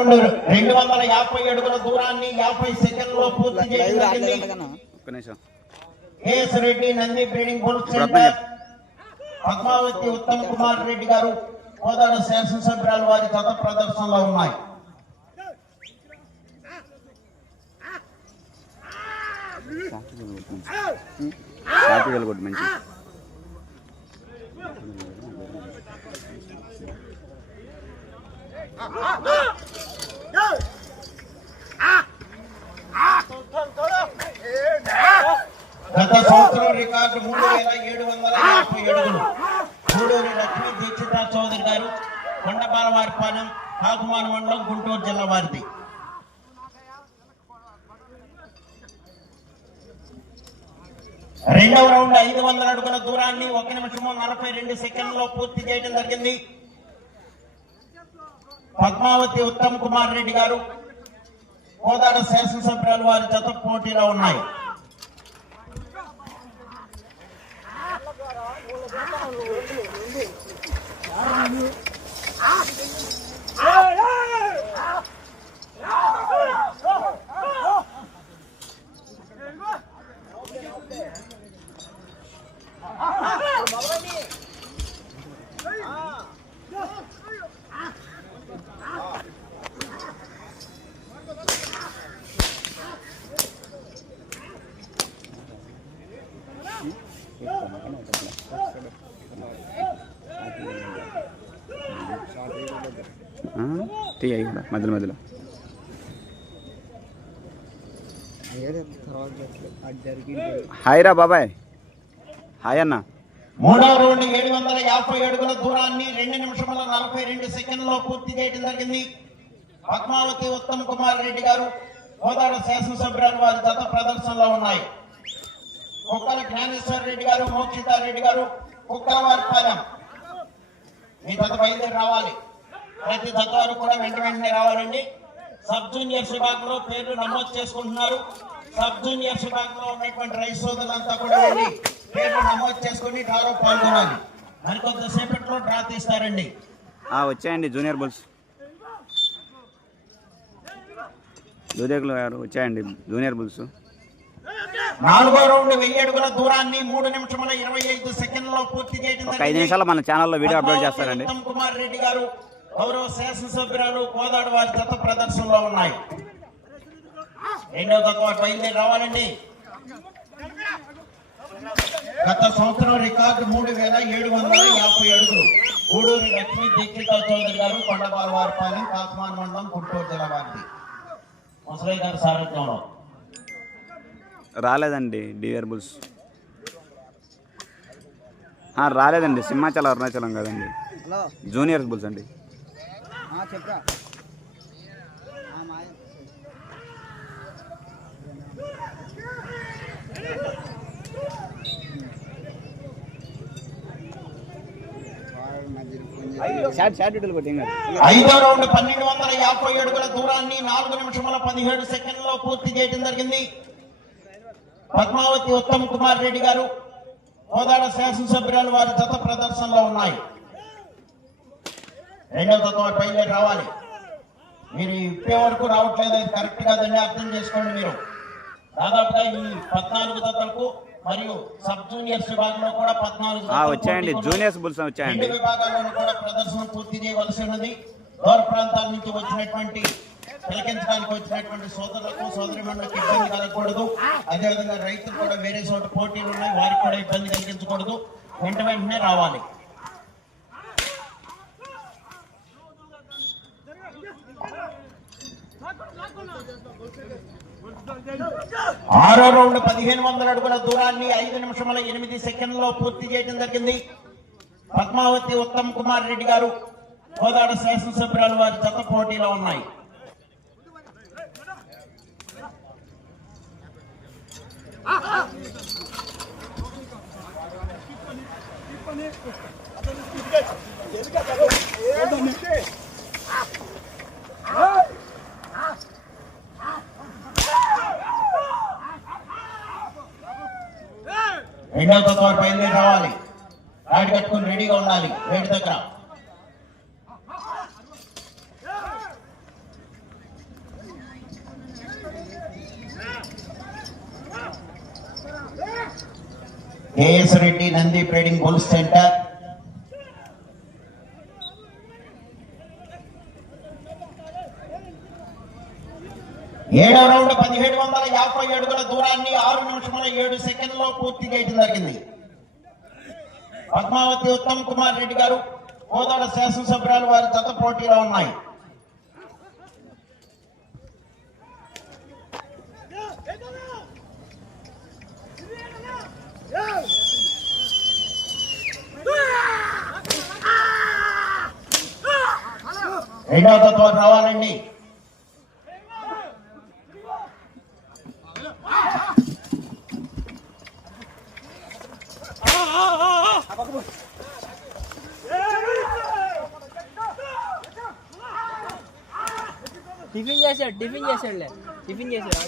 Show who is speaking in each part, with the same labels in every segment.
Speaker 1: Round రెండు వందల యాభై అడుగుల దూరాన్ని యాభై సెకండ్లో పూర్తి చేయడం KS Reddy
Speaker 2: Nandi breeding
Speaker 1: centre. Padmavathi Uttam Kumar Reddy garu Kodad శాసనసభ్యురాలు వారి గత ప్రదర్శనలో ఉన్నాయి.
Speaker 2: మంచి
Speaker 1: గత సంవత్సరం మూడు వేల ఏడు వందల యాభై అడుగులు గూడూరి లక్ష్మీ దీక్షిత చౌదరి గారు కొండపాలవారిపాలెం కాకుమాన మండలం గుంటూరు జిల్లా వారిది. రెండవ రౌండ్ ఐదు వందల అడుగుల దూరాన్ని ఒక నిమిషము నలభై రెండు సెకండ్లో పూర్తి చేయడం జరిగింది. పద్మావతి ఉత్తమ్ కుమార్ రెడ్డి గారు కోదాడ శాసనసభ్యులు వారి జత పోటీలో ఉన్నాయి. Yeah.
Speaker 2: తీయ కూడా మధ్యలో మధ్యలో. హాయ్ రా బాబాయ్. హాయ్ అన్న.
Speaker 1: మూడవ రౌండ్ ఏడు వందల యాభై అడుగుల దూరాన్ని రెండు నిమిషముల నలభై రెండు సెకండ్లలో పూర్తి చేయడం జరిగింది. పద్మావతి ఉత్తమ్ కుమార్ రెడ్డి గారు కోదాడ శాసనసభ్యురాలు వారి గత ప్రదర్శనలో ఉన్నాయి. కుక్కల జ్ఞానేశ్వర రెడ్డి గారు మోక్షితారెడ్డి గారు కుక్కల వారి పాలెం. మీ గత బయలుదేరి రావాలి. ప్రతి జత వారు కూడా వెంట వెంటనే రావాలండి. సబ్ జూనియర్స్ విభాగంలో పేర్లు నమోదు చేసుకుంటున్నారు. సబ్ జూనియర్స్ విభాగంలో ఉన్నటువంటి రైతు సోదరులంతా కూడా వెళ్ళి పేర్లు నమోదు చేసుకుని డ్రాలో పాల్గొనాలి. మరికొంత సేపట్లో డ్రా తీస్తారండి.
Speaker 2: ఆ, వచ్చాయండి జూనియర్ బుల్స్. దూదేకులు గారు వచ్చాయండి జూనియర్ బుల్స్.
Speaker 1: నాలుగో రౌండ్ వెయ్యి అడుగుల దూరాన్ని మూడు నిమిషముల ఇరవై ఐదు సెకండ్లో పూర్తి చేయడం
Speaker 2: ఐదు. నిమిషాలు మన ఛానల్లో వీడియో అప్లోడ్ చేస్తారండి.
Speaker 1: ఉత్తమ్ కుమార్ రెడ్డి గారు గౌరవ శాసనసభ్యురాలు కోదాడ వారి జత ప్రదర్శనలో ఉన్నాయి. రెండవ జత వారు బయలుదేరి రావాలండి. గత సంవత్సరం రికార్డు మూడు వేల ఏడు వందల యాభై అడుగులు. గూడూరి లక్ష్మీ దీక్షిత చౌదరి గారు కొండపాల వారిపాలెం కాకుమాన్ మండలం గుంటూరు జిల్లా వారిది. ముసలయ్య గారి సారథ్యంలో.
Speaker 2: రాలేదండి డివిఆర్ బుల్స్. ఆ, రాలేదండి. సింహాచలం అరుణాచలం కదండి. జూనియర్ బుల్స్ అండి.
Speaker 3: చెప్పురా. మాయ.
Speaker 1: ఐదో రౌండ్ పన్నెండు వందల యాభై అడుగుల దూరాన్ని నాలుగు నిమిషముల పదిహేడు సెకండ్లో పూర్తి చేయడం జరిగింది. పద్మావతి ఉత్తమ్ కుమార్ రెడ్డి గారు కోదాడ శాసనసభ్యురాలు వారి జత ప్రదర్శనలో ఉన్నాయి. రెండవ వారు బయలుదేరి రావాలి. మీరు ఇప్పే వరకు రావట్లేదు అది కరెక్ట్ కాదండి అర్థం చేసుకోండి మీరు. దాదాపుగా ఈ పద్నాలుగు జతలకు మరియు సబ్ జూనియర్స్ విభాగంలో కూడా పద్నాలుగు
Speaker 2: వచ్చాయండి. జూనియర్స్ బుల్స్ వచ్చాయండి.
Speaker 1: రెండు విభాగాల్లోనూ కూడా ప్రదర్శన పూర్తి చేయవలసి ఉన్నది. దూర ప్రాంతాల నుంచి వచ్చినటువంటి తిలకించడానికి వచ్చినటువంటి సోదరులకు సోదరిమణులకు ఇబ్బంది కలగకూడదు. అదేవిధంగా రైతులు కూడా వేరే చోట పోటీలు ఉన్నాయి. వారికి కూడా ఇబ్బంది కలిగించకూడదు. వెంట వెంటనే రావాలి. ఆరో రౌండ్ పదిహేను వందల అడుగుల దూరాన్ని ఐదు నిమిషముల ఎనిమిది సెకండ్లలో పూర్తి చేయడం జరిగింది. పద్మావతి ఉత్తమ్ కుమార్ రెడ్డి గారు కోదాడ శాసనసభ్యురాలు వారి చెత్త పోటీలో ఉన్నాయి. రెండవ తత్వాలు బయలుదేరి రావాలి. రాడి కట్టుకుని రెడీగా ఉండాలి. రేటు దగ్గర. KS Reddy Nandi trading gold centre. ఏడవ రౌండ్ పదిహేడు వందల యాభై అడుగుల దూరాన్ని ఆరు నిమిషముల ఏడు సెకండ్లో పూర్తి చేయడం జరిగింది. పద్మావతి ఉత్తమ్ కుమార్ రెడ్డి గారు కోదాడ శాసనసభ్యురాలు వారి జత పోటీలో ఉన్నాయి. రెండవ తత్వ రావాలండి.
Speaker 4: టిఫిన్ చేశాడు టిఫిన్ చేశాడులే టిఫిన్ చేశాడు.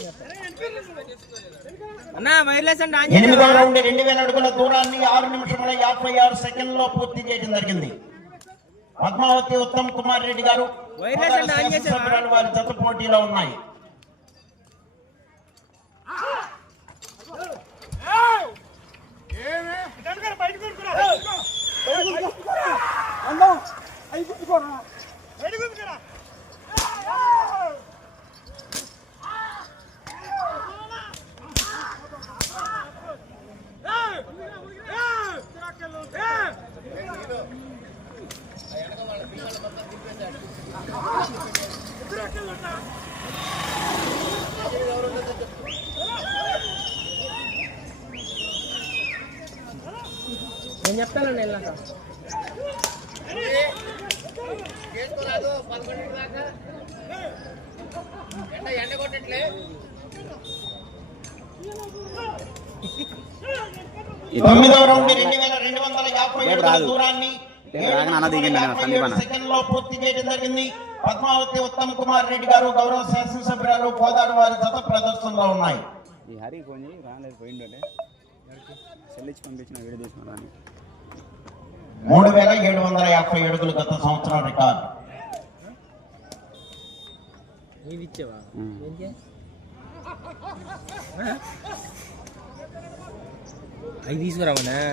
Speaker 4: అన్నా వైర్లెస్ అంటే ఆన్
Speaker 1: ఎనిమిదవ
Speaker 4: చేశావా?
Speaker 1: రౌండ్ రెండు వేల అడుగుల దూరాన్ని ఆరు నిమిషముల యాభై ఆరు సెకండ్లో పూర్తి చేయడం జరిగింది పద్మావతి ఉత్తమ్ కుమార్ రెడ్డి గారు
Speaker 4: వైర్లెస్ ఆన్?
Speaker 1: శాసనసభ్యురాలు వారి జత పోటీలో ఉన్నాయి
Speaker 4: నేను చెప్తాను వెళ్ళాక
Speaker 1: తొమ్మిదవ రౌండ్ రెండు వేల రెండు వందల యాభై. దూరాన్ని ఏడు. సెకండ్లో పూర్తి చేయడం జరిగింది. పద్మావతి ఉత్తమ్ కుమార్ రెడ్డి గారు గౌరవ శాసనసభ్యురాలు కోదాడు వారి జత ప్రదర్శనలో ఉన్నాయి.
Speaker 2: ఈ హరి రాలేదు పోయిండే చెల్లించి పంపించిన వీడియో తీసుకున్నా అని
Speaker 1: మూడు వేల ఏడు వందల యాభై అడుగులు గత సంవత్సరం రికార్డు.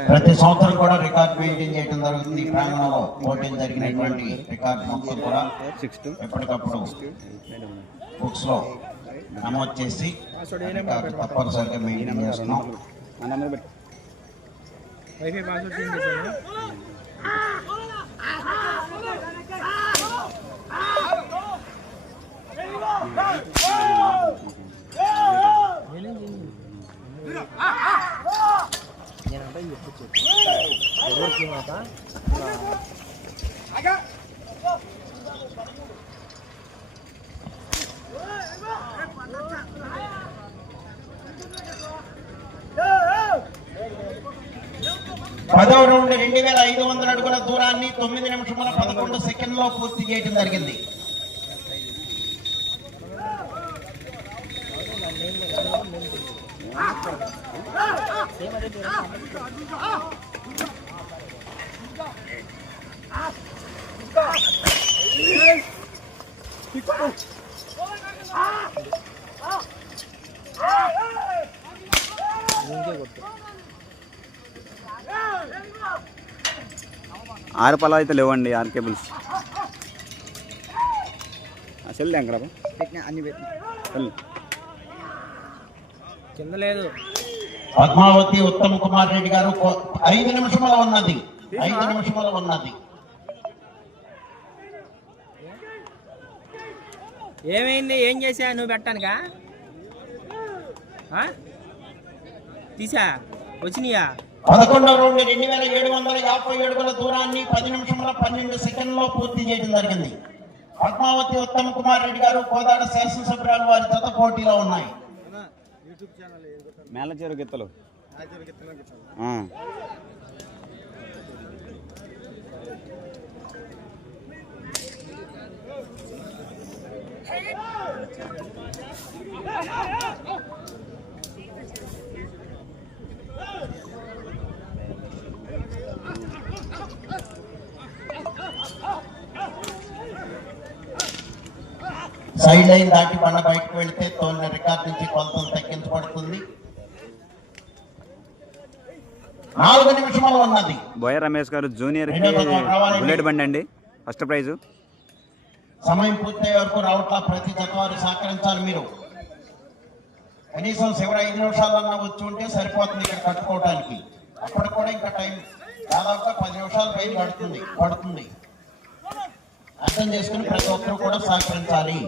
Speaker 1: ప్రతి సంవత్సరం కూడా రికార్డ్ మెయింటైన్ చేయడం జరుగుతుంది. ఈ ప్రాంగణంలో పోటీలు జరిగినటువంటి రికార్డ్ మొత్తం కూడా
Speaker 2: సిక్స్ టూ.
Speaker 1: ఎప్పటికప్పుడు బుక్స్లో నమోదు చేసి తప్పనిసరిగా మెయింటైన్ చేస్తున్నాం.
Speaker 2: మన నెంబర్ పెట్టు.
Speaker 4: వైఫై పాస్వర్డ్ చేంజ్ చేశాను ఎవరికి మాట
Speaker 1: పదవ రౌండ్ రెండు వేల ఐదు వందల అడుగుల దూరాన్ని తొమ్మిది నిమిషముల పదకొండు సెకండ్లో పూర్తి చేయడం జరిగింది.
Speaker 4: ఇంకే
Speaker 2: ఆరు పొలాలు అయితే లేవండి ఆరు కేబుల్స్. సెల్ అక్కడ
Speaker 3: పెట్టిన అన్ని పెట్టిన.
Speaker 4: కింద లేదు.
Speaker 1: పద్మావతి ఉత్తమ్ కుమార్ రెడ్డి గారు ఐదు నిమిషముల ఉన్నది. ఐదు నిమిషముల ఉన్నది.
Speaker 4: ఏమైంది? ఏం చేసా నువ్వు పెట్టానుగా? తీసా? వచ్చినాయా?
Speaker 1: పదకొండవ రౌండ్ రెండు వేల ఏడు వందల యాభై అడుగుల దూరాన్ని పది నిమిషముల పన్నెండు సెకండ్లో పూర్తి చేయడం జరిగింది. పద్మావతి ఉత్తమ్ కుమార్ రెడ్డి గారు కోదాడ శాసనసభ్యురాలు వారి జత పోటీలో ఉన్నాయి.
Speaker 2: మేళ చెరు గిత్తలు. ఆ.
Speaker 1: సైడ్ లైన్ దాటి బండ బయటకు వెళ్తే తోలిన రికార్డ్ నుంచి కొలతలు తగ్గించబడుతుంది. నాలుగు నిమిషములు ఉన్నది.
Speaker 2: బోయ రమేష్ గారు. బుల్లెట్ బండి అండి. First prize.
Speaker 1: సమయం పూర్తయ్యే వరకు రావట్లా? ప్రతి జత సహకరించాలి మీరు. కనీసం చివరి ఐదు నిమిషాలన్నా వచ్చి ఉంటే సరిపోతుంది ఇక్కడ కట్టుకోవడానికి అప్పుడు కూడా ఇంకా టైం దాదాపుగా పది నిమిషాలు పైన పడుతుంది పడుతుంది. అర్థం చేసుకుని ప్రతి ఒక్కరు కూడా సహకరించాలి.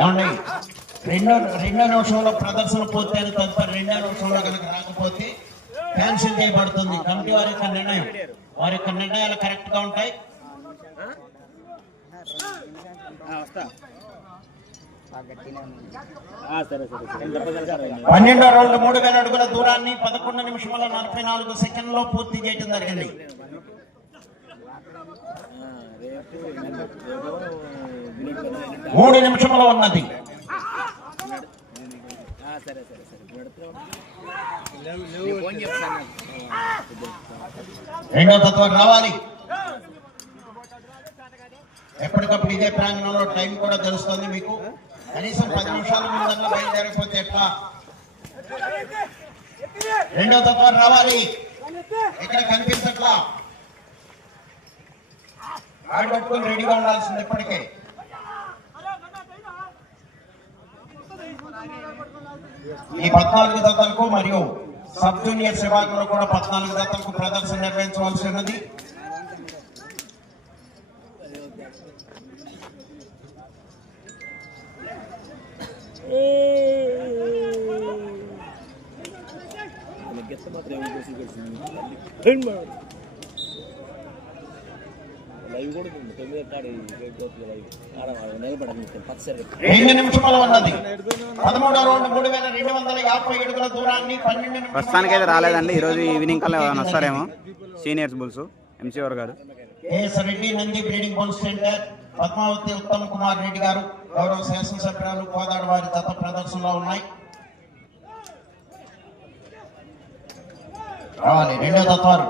Speaker 1: ఏమండి? రెండో రెండో నిమిషంలో ప్రదర్శన పూర్తయిన తదుపరి రెండో నిమిషంలో కనుక రాకపోతే క్యాన్సిల్ చేయబడుతుంది. కమిటీ వారి యొక్క నిర్ణయం. వారి యొక్క నిర్ణయాలు కరెక్ట్గా ఉంటాయి.
Speaker 3: బాగా
Speaker 1: పన్నెండో రౌండ్ మూడు వేల అడుగుల దూరాన్ని పదకొండు నిమిషముల నలభై నాలుగు సెకండ్లో పూర్తి చేయడం జరిగింది. మూడు నిమిషముల ఉన్నది. రెండో తత్వం రావాలి. ఎప్పటికప్పుడు ఇదే ప్రాంగణంలో టైం కూడా తెలుస్తుంది మీకు. కనీసం పది నిమిషాల ముందన్నా బయలుదేరకపోతే ఎట్లా? రెండో తత్వం రావాలి. ఇక్కడ కనిపించట్లా ఆడ పట్టుకుని రెడీగా ఉండాల్సింది ఎప్పటికే ఈ పద్నాలుగు దత్తలకు మరియు సబ్ జూనియర్ విభాగంలో కూడా పద్నాలుగు దత్తలకు ప్రదర్శన నిర్వహించవలసి ఉన్నది.
Speaker 5: లైవ్
Speaker 1: రెండు నిమిషములు ఉన్నది. పదమూడో రౌండ్ మూడు వేల రెండు వందల యాభై అడుగుల దూరాన్ని పన్నెండు నిమిషముల
Speaker 2: ప్రస్తుతానికైతే రాలేదండి. ఈరోజు ఈవినింగ్ కల్లా ఏమైనా వస్తారేమో. Seniors bulls MCR
Speaker 1: garu? Reddy Nandi breeding bull centre Padmavathi Uttam Kumar Reddy garu గౌరవ శాసనసభ్యురాలు కోదాడ వారి దత్త ప్రదర్శనలో ఉన్నాయి. రావాలి. రెండో తత్వాలు.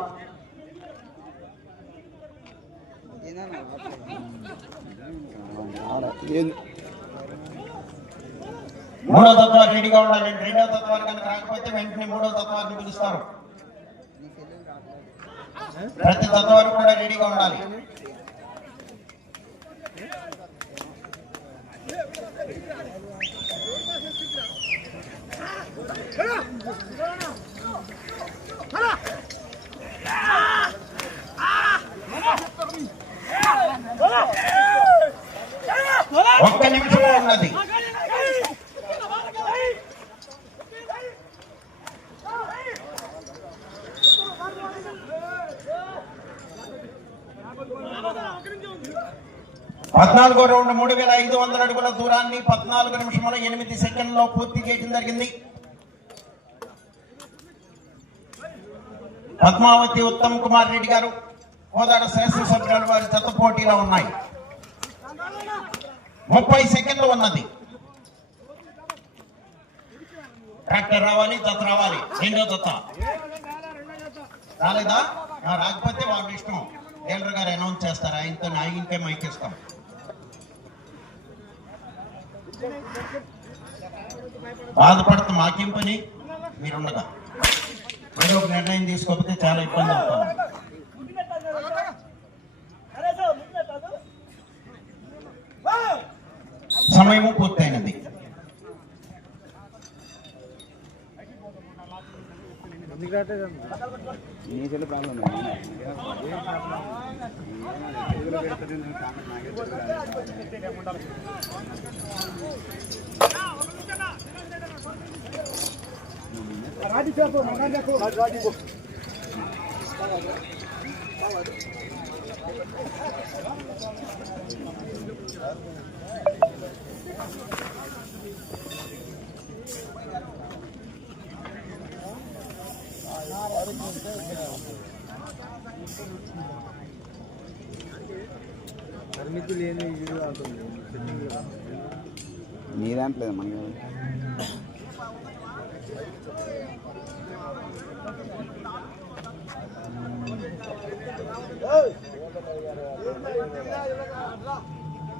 Speaker 1: మూడో తత్వాలు రెడీగా ఉండాలి. రెండో తత్వాలు కనుక రాకపోతే వెంటనే మూడో తత్వాన్ని పిలుస్తారు. ప్రతి తత్వాలు కూడా రెడీగా ఉండాలి. ఒక్క నిమిషంలో ఉన్నది. పద్నాలుగో రౌండ్ మూడు వేల ఐదు వందల అడుగుల దూరాన్ని పద్నాలుగు నిమిషముల ఎనిమిది సెకండ్లో పూర్తి చేయడం జరిగింది. పద్మావతి ఉత్తమ్ కుమార్ రెడ్డి గారు కోదాడ శాసనసభ్యులు వారి జత పోటీలో ఉన్నాయి. ముప్పై సెకండ్లు ఉన్నది. ట్రాక్టర్ రావాలి జత రావాలి. రెండో జత. రాలేదా? నా రాకపోతే వాళ్ళ ఇష్టం. డీలర్ గారు అనౌన్స్ చేస్తారు? ఆయనతో ఆయనకే మైక్ ఇస్తాం. బాధపడుతూ మాకేం పని? మీరుండగా. మీరు ఒక నిర్ణయం తీసుకోకపోతే చాలా ఇబ్బంది అవుతుంది. సమయము పూర్తయినది
Speaker 2: నీ చెల్లి ప్రాబ్లం నీ దాంట్లో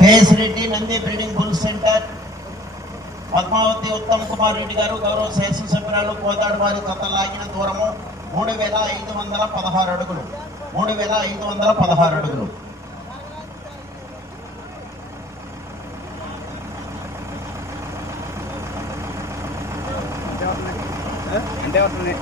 Speaker 1: KS Reddy Nandi breeding bull centre. Padmavathi Uttam Kumar Reddy garu గౌరవ శాసనసభ్యురాలు కోదాడు వారి జత లాగిన దూరము మూడు వేల ఐదు వందల పదహారు అడుగులు. మూడు వేల ఐదు వందల పదహారు అడుగులు.
Speaker 2: అంటే అవుతుంది